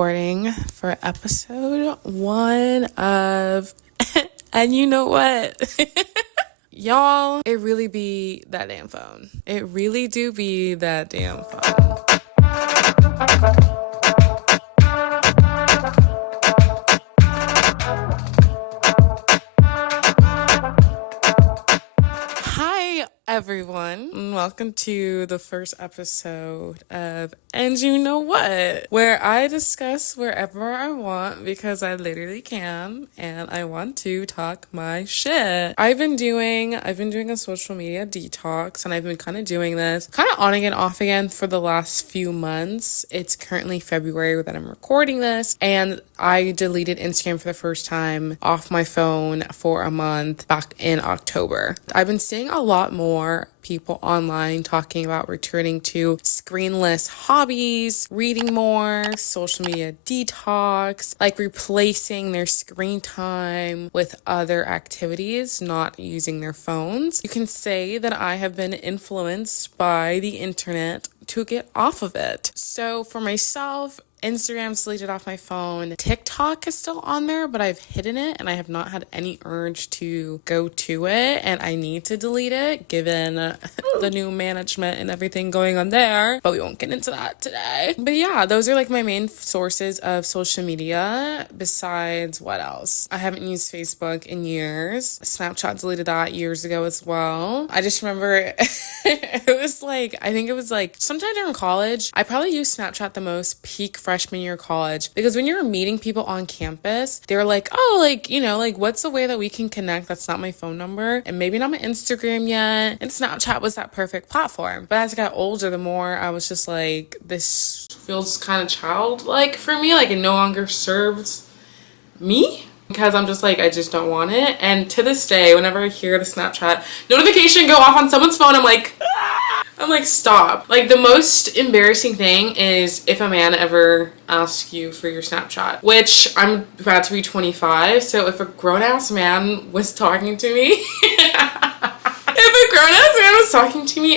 recording for episode 1 of And You Know What? Y'all, it really be that damn phone. It really do be that damn phone. Hi, everyone, and welcome to the first episode of And You Know What, where I discuss wherever I want because I literally can, and I want to talk my shit. I've been doing a social media detox, and I've been kind of doing this kind of on again, off again for the last few months. It's currently February that I'm recording this, and I deleted Instagram for the first time off my phone for a month back in October. I've been seeing a lot more people online talking about returning to screenless hobbies, reading more, social media detox, like replacing their screen time with other activities, not using their phones. You can say that I have been influenced by the internet to get off of it. So for myself, Instagram's deleted off my phone. TikTok is still on there, but I've hidden it and I have not had any urge to go to it, and I need to delete it given the new management and everything going on there, but we won't get into that today. But yeah, those are like my main sources of social media. Besides, what else? I haven't used Facebook in years. Snapchat deleted that years ago as well. I just remember it was like, I think it was like sometime during college. I probably used Snapchat the most peak freshman year of college, because when you're meeting people on campus, they're like, oh, like, you know, like, what's the way that we can connect that's not my phone number and maybe not my Instagram yet? And Snapchat was that perfect platform. But as I got older, the more I was just like, this feels kind of childlike for me, like it no longer serves me, because I'm just like, I just don't want it. And to this day, whenever I hear the Snapchat notification go off on someone's phone, I'm like, stop. Like, the most embarrassing thing is if a man ever asks you for your Snapchat, which I'm about to be 25, so if a grown-ass man was talking to me,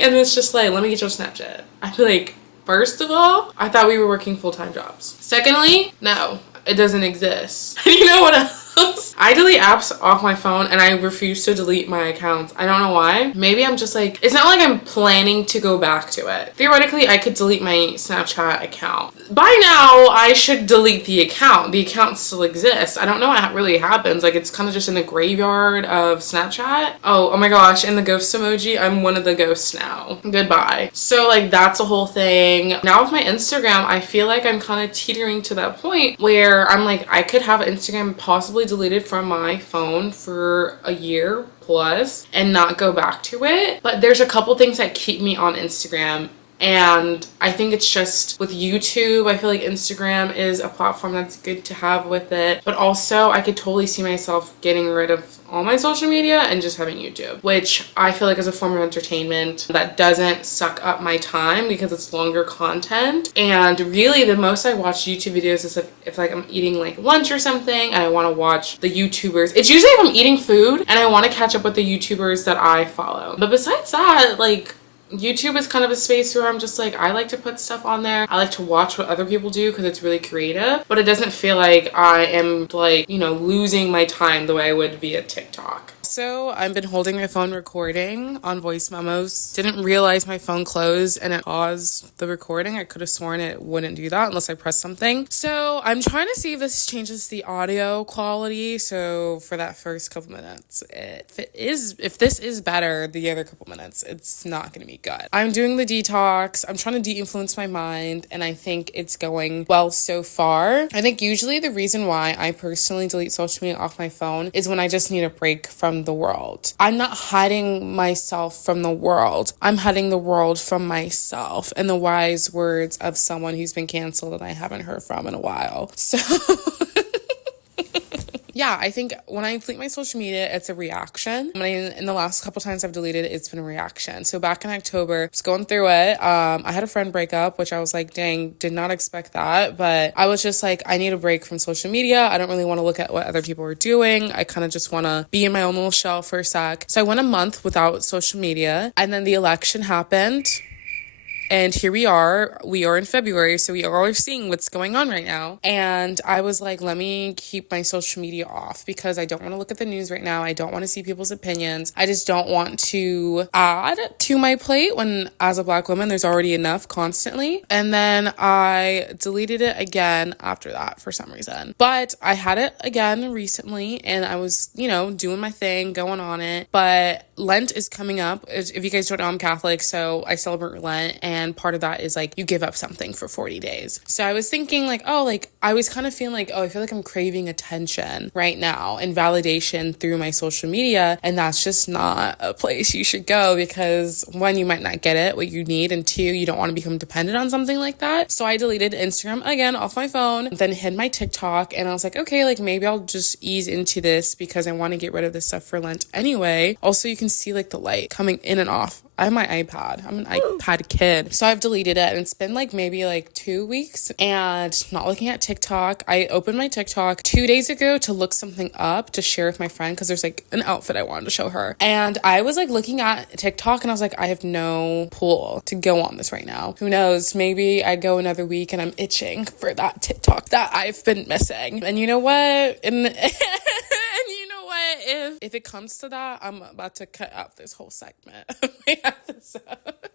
and it's just like, let me get your Snapchat, I'd be like, first of all, I thought we were working full-time jobs. Secondly, no, it doesn't exist. And you know what else? I delete apps off my phone and I refuse to delete my accounts. I don't know why. Maybe I'm just like, it's not like I'm planning to go back to it. Theoretically, I could delete my Snapchat account. By now, I should delete the account. The account still exists. I don't know what really happens. Like, it's kind of just in the graveyard of Snapchat. Oh my gosh, and the ghost emoji, I'm one of the ghosts now. Goodbye. So like, that's a whole thing. Now with my Instagram, I feel like I'm kind of teetering to that point where I'm like, I could have Instagram possibly deleted from my phone for a year plus and not go back to it. But there's a couple things that keep me on Instagram. And I think it's just with YouTube, I feel like Instagram is a platform that's good to have with it. But also, I could totally see myself getting rid of all my social media and just having YouTube, which I feel like is a form of entertainment that doesn't suck up my time because it's longer content. And really, the most I watch YouTube videos is if like I'm eating like lunch or something and I want to watch the YouTubers. It's usually if I'm eating food and I want to catch up with the YouTubers that I follow. But besides that, like, YouTube is kind of a space where I'm just like, I like to put stuff on there. I like to watch what other people do because it's really creative, but it doesn't feel like I am like, you know, losing my time the way I would via TikTok. So I've been holding my phone recording on voice memos. Didn't realize my phone closed and it paused the recording. I could have sworn it wouldn't do that unless I pressed something. So I'm trying to see if this changes the audio quality. So for that first couple minutes, if this is better the other couple minutes, it's not going to be good. I'm doing the detox. I'm trying to de-influence my mind, and I think it's going well so far. I think usually the reason why I personally delete social media off my phone is when I just need a break from the world. I'm not hiding myself from the world. I'm hiding the world from myself, in the wise words of someone who's been canceled and I haven't heard from in a while. So yeah, I think when I delete my social media, it's a reaction. In the last couple times I've deleted it, it's been a reaction. So back in October, I was going through it. I had a friend break up, which I was like, dang, did not expect that. But I was just like, I need a break from social media. I don't really want to look at what other people are doing. I kind of just want to be in my own little shell for a sec. So I went a month without social media, and then the election happened. And here we are in February, so we are seeing what's going on right now. And I was like, let me keep my social media off because I don't want to look at the news right now. I don't want to see people's opinions. I just don't want to add to my plate when, as a Black woman, there's already enough constantly. And then I deleted it again after that for some reason. But I had it again recently and I was, doing my thing, going on it. But Lent is coming up. If you guys don't know, I'm Catholic, so I celebrate Lent. And part of that is like you give up something for 40 days. So I was thinking I was kind of feeling like, I feel like I'm craving attention right now and validation through my social media. And that's just not a place you should go because one, you might not get it, what you need. And two, you don't want to become dependent on something like that. So I deleted Instagram again off my phone, then hid my TikTok. And I was like, okay, maybe I'll just ease into this because I want to get rid of this stuff for Lent anyway. Also, you can see the light coming in and off. I have my iPad. I'm an iPad kid. So I've deleted it and it's been maybe 2 weeks and not looking at TikTok. I opened my TikTok 2 days ago to look something up to share with my friend because there's an outfit I wanted to show her. And I was looking at TikTok and I was like, I have no pull to go on this right now. Who knows? Maybe I go another week and I'm itching for that TikTok that I've been missing. And you know what? And if it comes to that, I'm about to cut out this whole segment of my episode.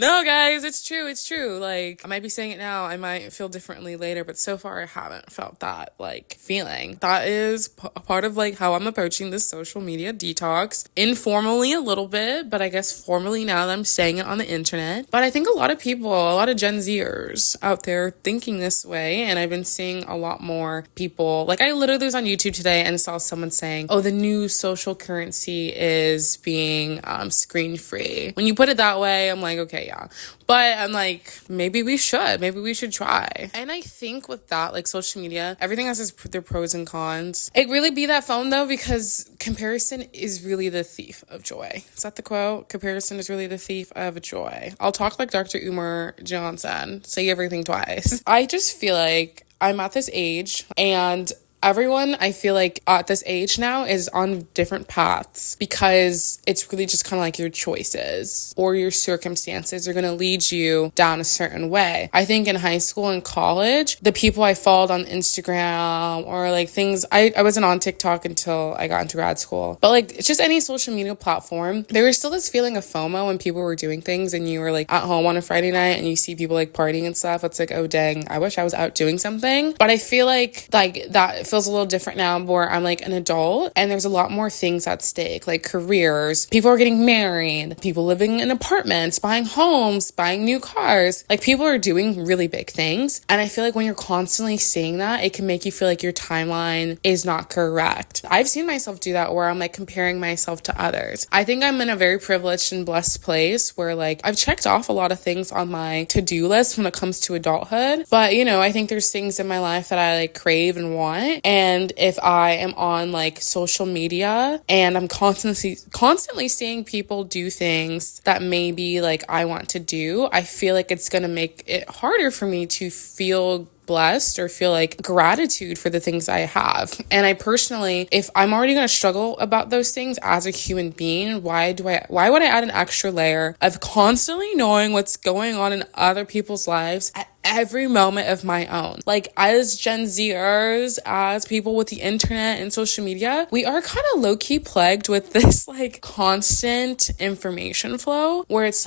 No, guys, it's true. I might be saying it now. I might feel differently later, but so far I haven't felt that feeling. That is a part of how I'm approaching this social media detox. Informally a little bit, but I guess formally now that I'm saying it on the internet. But I think a lot of people, a lot of Gen Zers out there thinking this way, and I've been seeing a lot more people. I literally was on YouTube today and saw someone saying, oh, the new social currency is being screen free. When you put it that way, I'm like, okay, yeah. But I'm like, maybe we should try. And I think with that, social media, everything has their pros and cons. It really be that phone though, because comparison is really the thief of joy. Is that the quote? Comparison is really the thief of joy. I'll talk like Dr. Umar Johnson, say everything twice. I just feel like I'm at this age and everyone, I feel at this age now is on different paths because it's really just kind of your choices or your circumstances are going to lead you down a certain way. I think in high school and college, the people I followed on Instagram or things, I wasn't on TikTok until I got into grad school, but it's just any social media platform, there was still this feeling of FOMO when people were doing things and you were at home on a Friday night and you see people partying and stuff. It's oh dang, I wish I was out doing something. But I feel that feels a little different now where I'm an adult and there's a lot more things at stake, careers. People are getting married, people living in apartments, buying homes, buying new cars. People are doing really big things. And I feel when you're constantly seeing that, it can make you feel your timeline is not correct. I've seen myself do that where I'm comparing myself to others. I think I'm in a very privileged and blessed place where I've checked off a lot of things on my to-do list when it comes to adulthood. But I think there's things in my life that I crave and want. And if I am on social media and I'm constantly seeing people do things that maybe I want to do, I feel it's going to make it harder for me to feel blessed or feel gratitude for the things I have. And I personally, if I'm already going to struggle about those things as a human being, why would I add an extra layer of constantly knowing what's going on in other people's lives at every moment of my own? As Gen Zers, as people with the internet and social media, we are kind of low-key plagued with this constant information flow where it's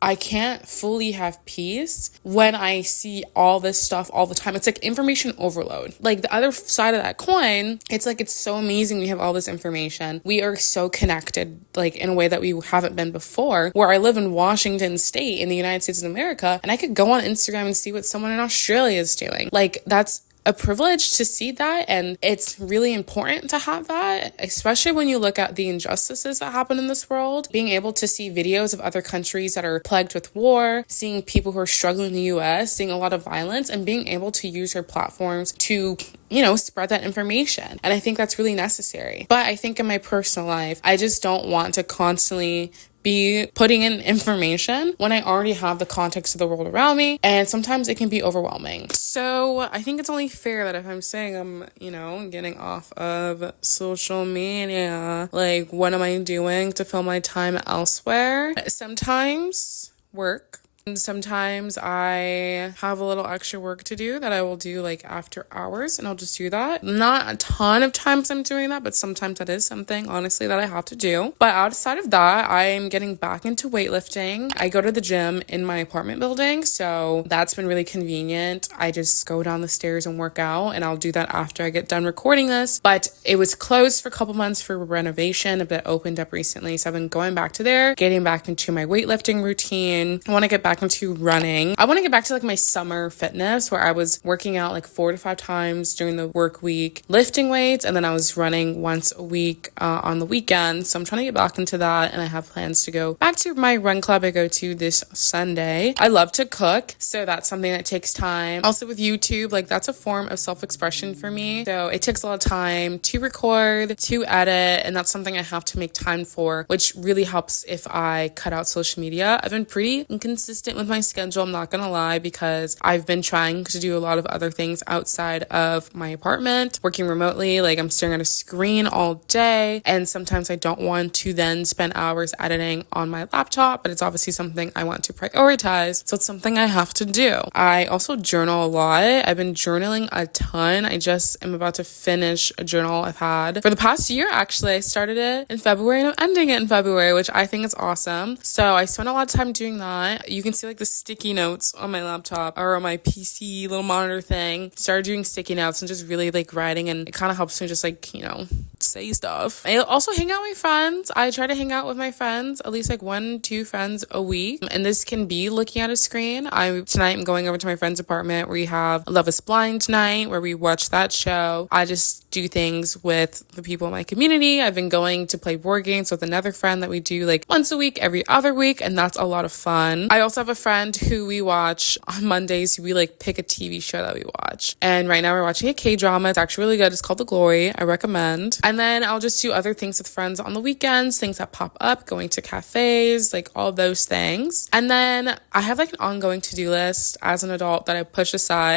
I can't fully have peace when I see all this stuff all the time. It's information overload. The other side of that coin, it's it's so amazing we have all this information. We are so connected, in a way that we haven't been before, where I live in Washington State in the United States of America, and I could go on Instagram and see what someone in Australia is doing. That's a privilege to see that, and it's really important to have that, especially when you look at the injustices that happen in this world. Being able to see videos of other countries that are plagued with war, seeing people who are struggling in the US, seeing a lot of violence, and being able to use her platforms to spread that information. And I think that's really necessary. But I think in my personal life, I just don't want to constantly be putting in information when I already have the context of the world around me, and sometimes it can be overwhelming. So I think it's only fair that if I'm saying I'm, getting off of social media, what am I doing to fill my time elsewhere? Sometimes work. Sometimes I have a little extra work to do that I will do like after hours, and I'll just do that. Not a ton of times I'm doing that, but sometimes that is something, honestly, that I have to do. But outside of that, I am getting back into weightlifting. I go to the gym in my apartment building, so that's been really convenient. I just go down the stairs and work out, and I'll do that after I get done recording this. But it was closed for a couple months for renovation, but it opened up recently, so I've been going back to there, getting back into my weightlifting routine. I want to get back into running. I want to get back to like my summer fitness where I was working out like 4 to 5 times during the work week, lifting weights, and then I was running once a week on the weekend. So I'm trying to get back into that, and I have plans to go back to my run club I go to this Sunday. I love to cook, so that's something that takes time. Also with YouTube, like that's a form of self-expression for me. So it takes a lot of time to record, to edit, and that's something I have to make time for, which really helps if I cut out social media. I've been pretty inconsistent with my schedule, I'm not gonna lie, because I've been trying to do a lot of other things outside of my apartment, working remotely. Like I'm staring at a screen all day, and sometimes I don't want to then spend hours editing on my laptop, but it's obviously something I want to prioritize, so it's something I have to do. I also journal a lot. I've been journaling a ton. I just am about to finish a journal I've had for the past year. Actually, I started it in February and I'm ending it in February, which I think is awesome. So I spent a lot of time doing that. You can see like the sticky notes on my laptop or on my PC little monitor thing. Started doing sticky notes and just really like writing, and it kind of helps me just like, you know, say stuff. I also hang out with my friends. I try to hang out with my friends, at least like 1-2 friends a week. And this can be looking at a screen. Tonight I'm going over to my friend's apartment where we have Love is Blind night, where we watch that show. I just do things with the people in my community. I've been going to play board games with another friend that we do like once a week, every other week, and that's a lot of fun. I also have a friend who we watch on Mondays. We like pick a TV show that we watch. And right now we're watching a K-drama. It's actually really good. It's called The Glory. I recommend. And then I'll just do other things with friends on the weekends, things that pop up, going to cafes, like all those things. And then I have like an ongoing to-do list as an adult that I push aside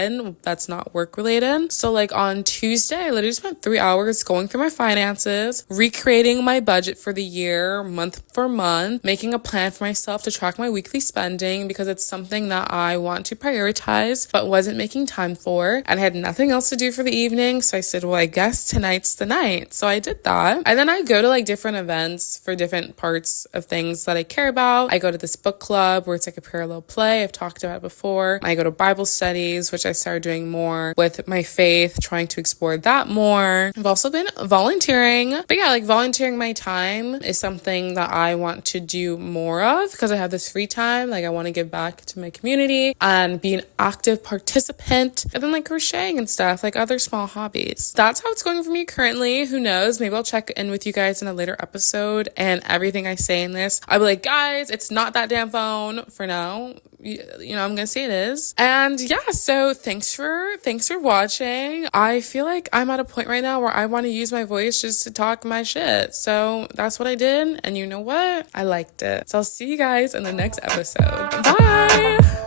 that's not work related. So like on Tuesday, I literally spent 3 hours going through my finances, recreating my budget for the year, month for month, making a plan for myself to track my weekly spending because it's something that I want to prioritize but wasn't making time for. And I had nothing else to do for the evening. So I said, well, I guess tonight's the night. So I did that. And then I go to like different events for different parts of things that I care about. I go to this book club where it's like a parallel play. I've talked about it before. I go to Bible studies, which I started doing more with my faith, trying to explore that more. I've also been volunteering. But yeah, like volunteering my time is something that I want to do more of because I have this free time. Like I want to give back to my community and be an active participant. And then like crocheting and stuff, like other small hobbies. That's how it's going for me currently. Who knows? Maybe I'll check in with you guys in a later episode, and everything I say in this, I'll be like, guys, it's not that damn phone for now. You know, I'm gonna say it is. And yeah, so thanks for watching. I feel like I'm at a point right now where I want to use my voice just to talk my shit. So that's what I did, and you know what? I liked it. So I'll see you guys in the next episode. Bye!